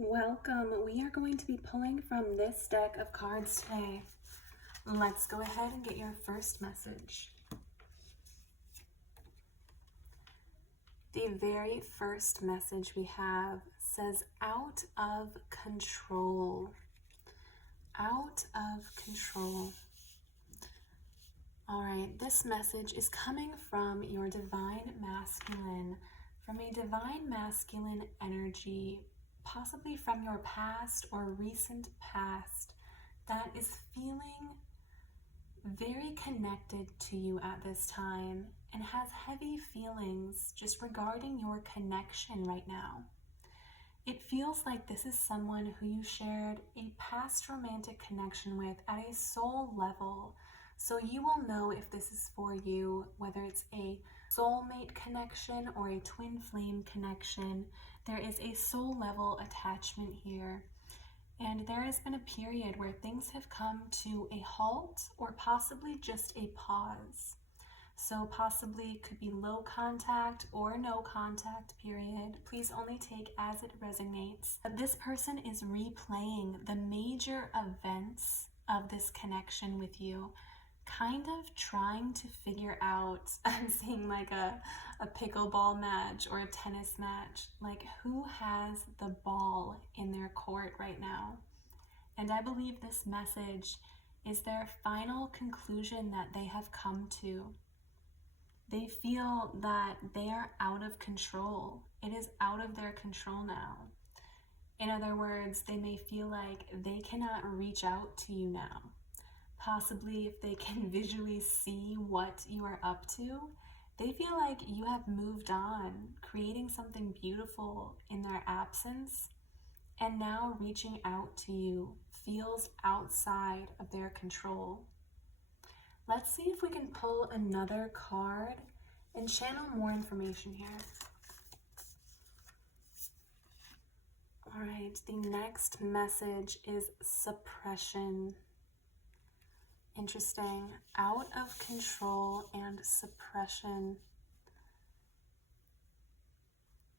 Welcome. We are going to be pulling from this deck of cards today. Let's go ahead and get your first message. The very first message we have says, out of control. Out of control. All right, this message is coming from your divine masculine, from a divine masculine energy, possibly from your past or recent past, that is feeling very connected to you at this time and has heavy feelings just regarding your connection right now. It feels like this is someone who you shared a past romantic connection with at a soul level. So you will know if this is for you, whether it's a soulmate connection or a twin flame connection. There is a soul level attachment here. And there has been a period where things have come to a halt or possibly just a pause. So possibly it could be low contact or no contact period. Please only take as it resonates. But this person is replaying the major events of this connection with you, kind of trying to figure out, I'm seeing like a pickleball match or a tennis match, like who has the ball in their court right now. And I believe this message is their final conclusion that they have come to. They feel that they are out of control. It is out of their control now. In other words, they may feel like they cannot reach out to you now. Possibly if they can visually see what you are up to, they feel like you have moved on, creating something beautiful in their absence, and now reaching out to you feels outside of their control. Let's see if we can pull another card and channel more information here. All right, the next message is suppression. Interesting. Out of control and suppression.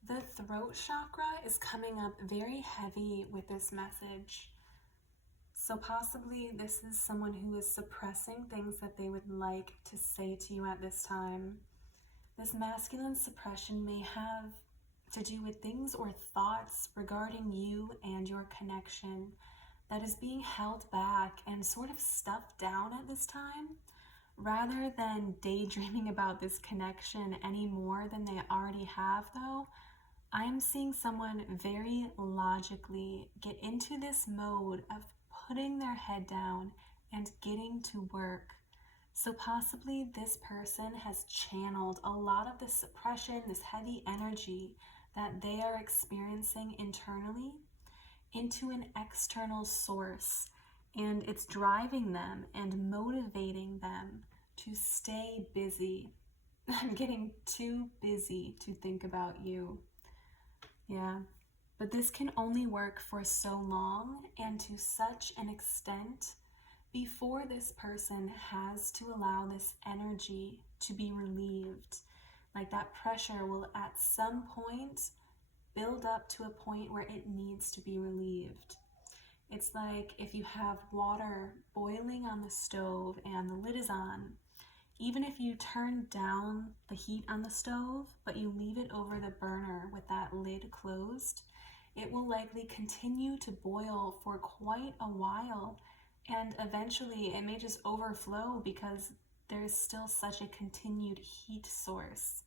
The throat chakra is coming up very heavy with this message. So possibly this is someone who is suppressing things that they would like to say to you at this time. This masculine suppression may have to do with things or thoughts regarding you and your connection that is being held back and sort of stuffed down at this time, rather than daydreaming about this connection any more than they already have. Though, I'm seeing someone very logically get into this mode of putting their head down and getting to work. So possibly this person has channeled a lot of this suppression, this heavy energy that they are experiencing internally, into an external source, and it's driving them and motivating them to stay busy. I'm getting too busy to think about you. Yeah, but this can only work for so long and to such an extent before this person has to allow this energy to be relieved. Like that pressure will at some point build up to a point where it needs to be relieved. It's like if you have water boiling on the stove and the lid is on, even if you turn down the heat on the stove, but you leave it over the burner with that lid closed, it will likely continue to boil for quite a while, and eventually it may just overflow because there's still such a continued heat source.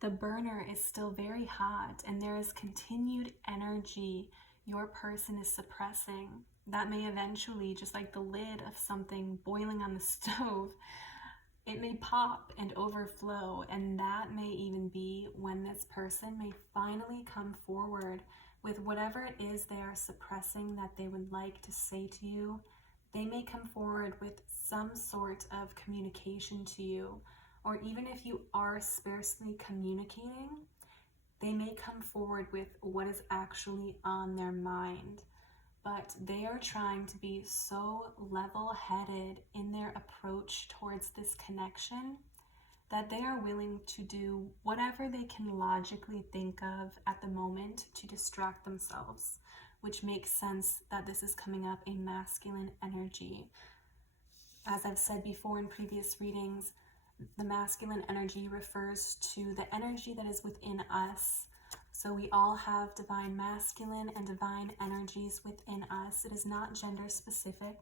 The burner is still very hot and there is continued energy your person is suppressing. That may eventually, just like the lid of something boiling on the stove, it may pop and overflow, and that may even be when this person may finally come forward with whatever it is they are suppressing that they would like to say to you. They may come forward with some sort of communication to you, or even if you are sparsely communicating, they may come forward with what is actually on their mind. But they are trying to be so level-headed in their approach towards this connection that they are willing to do whatever they can logically think of at the moment to distract themselves, which makes sense that this is coming up a masculine energy. As I've said before in previous readings, the masculine energy refers to the energy that is within us. So we all have divine masculine and divine energies within us. It is not gender specific.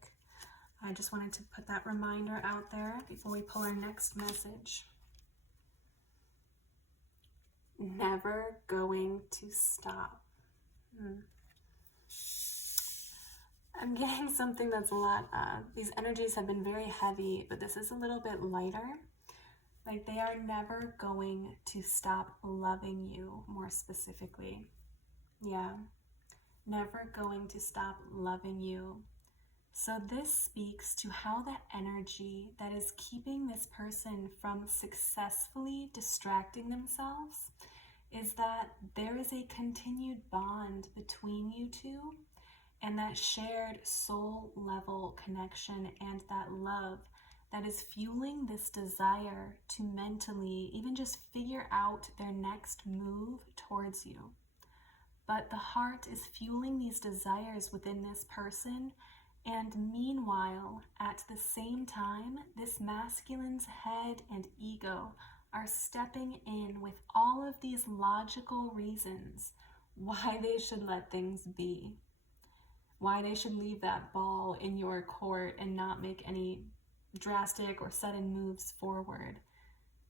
I just wanted to put that reminder out there before we pull our next message. Never going to stop. I'm getting something that's a lot, these energies have been very heavy, but this is a little bit lighter. Like they are never going to stop loving you, more specifically. Yeah, never going to stop loving you. So this speaks to how the energy that is keeping this person from successfully distracting themselves is that there is a continued bond between you two, and that shared soul level connection and that love that is fueling this desire to mentally even just figure out their next move towards you. But the heart is fueling these desires within this person, and meanwhile, at the same time, this masculine's head and ego are stepping in with all of these logical reasons why they should let things be. Why they should leave that ball in your court and not make any drastic or sudden moves forward.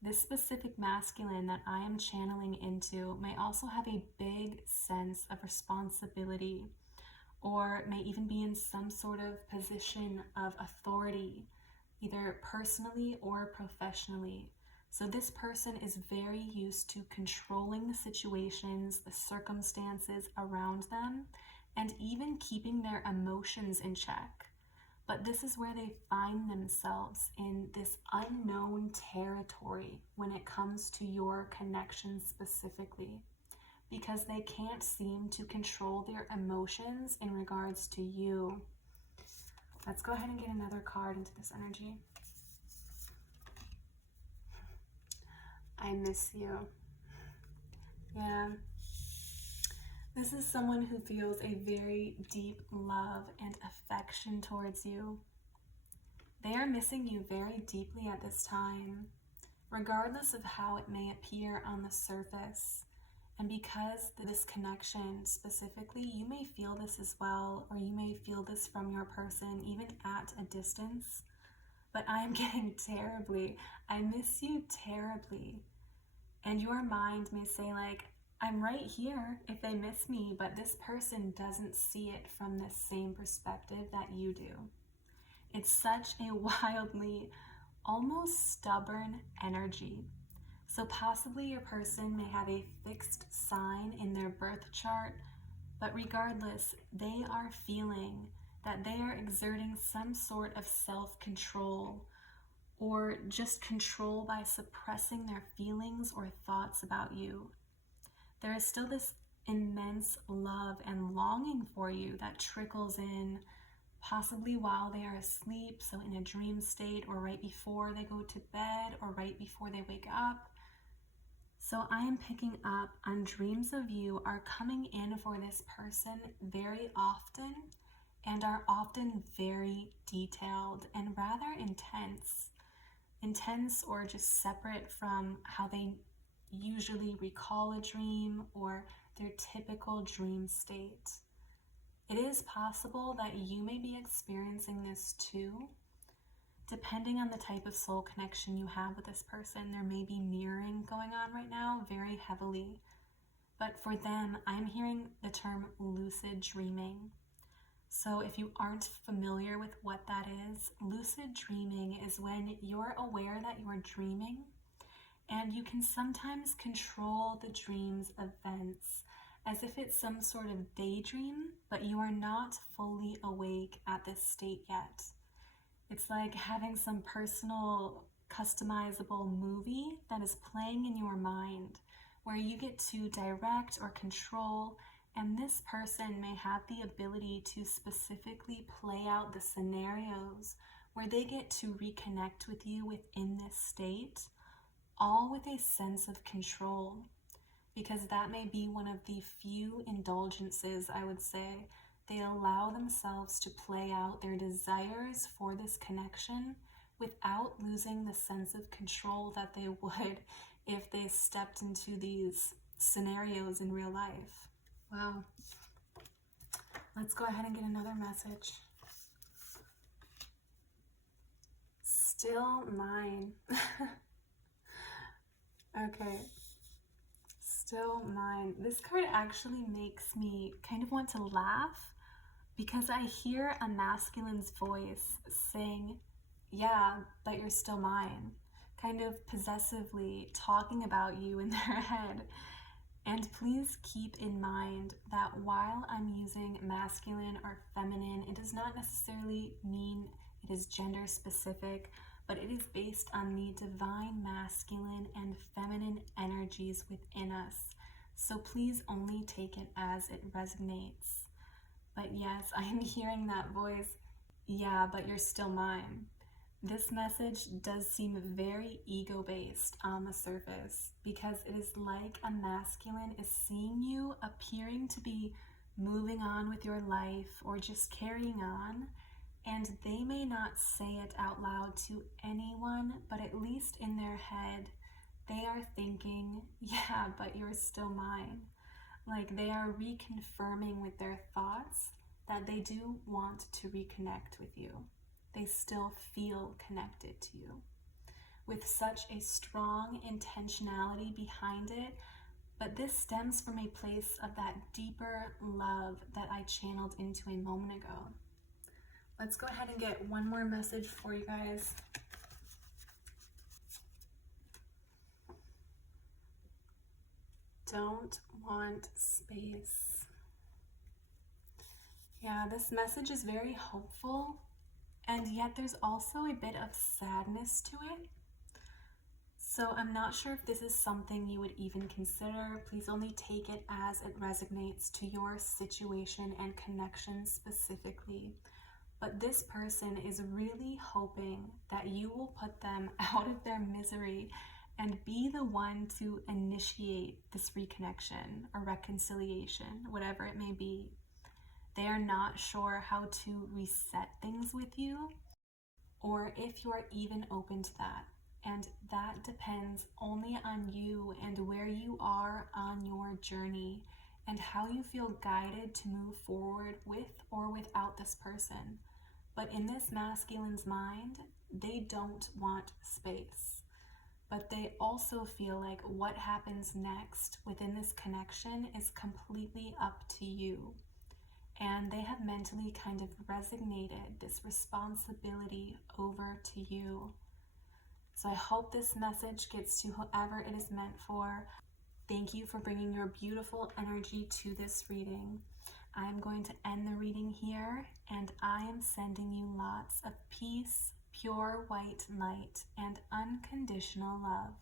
This specific masculine that I am channeling into may also have a big sense of responsibility, or may even be in some sort of position of authority, either personally or professionally. So this person is very used to controlling the situations, the circumstances around them, and even keeping their emotions in check. But this is where they find themselves in this unknown territory when it comes to your connection specifically, because they can't seem to control their emotions in regards to you. Let's go ahead and get another card into this energy. I miss you. Yeah. This is someone who feels a very deep love and affection towards you. They are missing you very deeply at this time, regardless of how it may appear on the surface. And because this connection specifically, you may feel this as well, or you may feel this from your person even at a distance. But I am getting terribly, I miss you terribly. And your mind may say like, I'm right here if they miss me, but this person doesn't see it from the same perspective that you do. It's such a wildly, almost stubborn energy. So possibly your person may have a fixed sign in their birth chart, but regardless, they are feeling that they are exerting some sort of self-control, or just control by suppressing their feelings or thoughts about you. There is still this immense love and longing for you that trickles in, possibly while they are asleep, so in a dream state, or right before they go to bed, or right before they wake up. So I am picking up on dreams of you are coming in for this person very often, and are often very detailed and rather intense. Intense or just separate from how they usually recall a dream or their typical dream state. It is possible that you may be experiencing this too. Depending on the type of soul connection you have with this person, there may be mirroring going on right now very heavily. But for them, I'm hearing the term lucid dreaming. So if you aren't familiar with what that is, lucid dreaming is when you're aware that you're dreaming, and you can sometimes control the dream's events as if it's some sort of daydream, but you are not fully awake at this state yet. It's like having some personal, customizable movie that is playing in your mind, where you get to direct or control, and this person may have the ability to specifically play out the scenarios where they get to reconnect with you within this state, all with a sense of control. because that may be one of the few indulgences, I would say. They allow themselves to play out their desires for this connection without losing the sense of control that they would if they stepped into these scenarios in real life. Wow. Let's go ahead and get another message. Still mine. Okay. Still mine. This card actually makes me kind of want to laugh because I hear a masculine's voice saying, yeah, but you're still mine, kind of possessively talking about you in their head. And please keep in mind that while I'm using masculine or feminine, it does not necessarily mean it is gender specific, but it is based on the divine masculine and feminine energies within us. So please only take it as it resonates. But yes, I am hearing that voice, yeah, but you're still mine. This message does seem very ego-based on the surface because it is like a masculine is seeing you appearing to be moving on with your life or just carrying on, and they may not say it out loud to anyone, but at least in their head, they are thinking, yeah, but you're still mine. Like they are reconfirming with their thoughts that they do want to reconnect with you. They still feel connected to you with such a strong intentionality behind it. But this stems from a place of that deeper love that I channeled into a moment ago. Let's go ahead and get one more message for you guys. Don't want space. Yeah, this message is very hopeful, and yet there's also a bit of sadness to it. So I'm not sure if this is something you would even consider. Please only take it as it resonates to your situation and connection specifically. But this person is really hoping that you will put them out of their misery and be the one to initiate this reconnection or reconciliation, whatever it may be. They are not sure how to reset things with you or if you are even open to that. And that depends only on you and where you are on your journey and how you feel guided to move forward with or without this person. But in this masculine's mind, they don't want space. But they also feel like what happens next within this connection is completely up to you. And they have mentally kind of resignated this responsibility over to you. So I hope this message gets to whoever it is meant for. Thank you for bringing your beautiful energy to this reading. I'm going to end the reading here, and I am sending you lots of peace, pure white light, and unconditional love.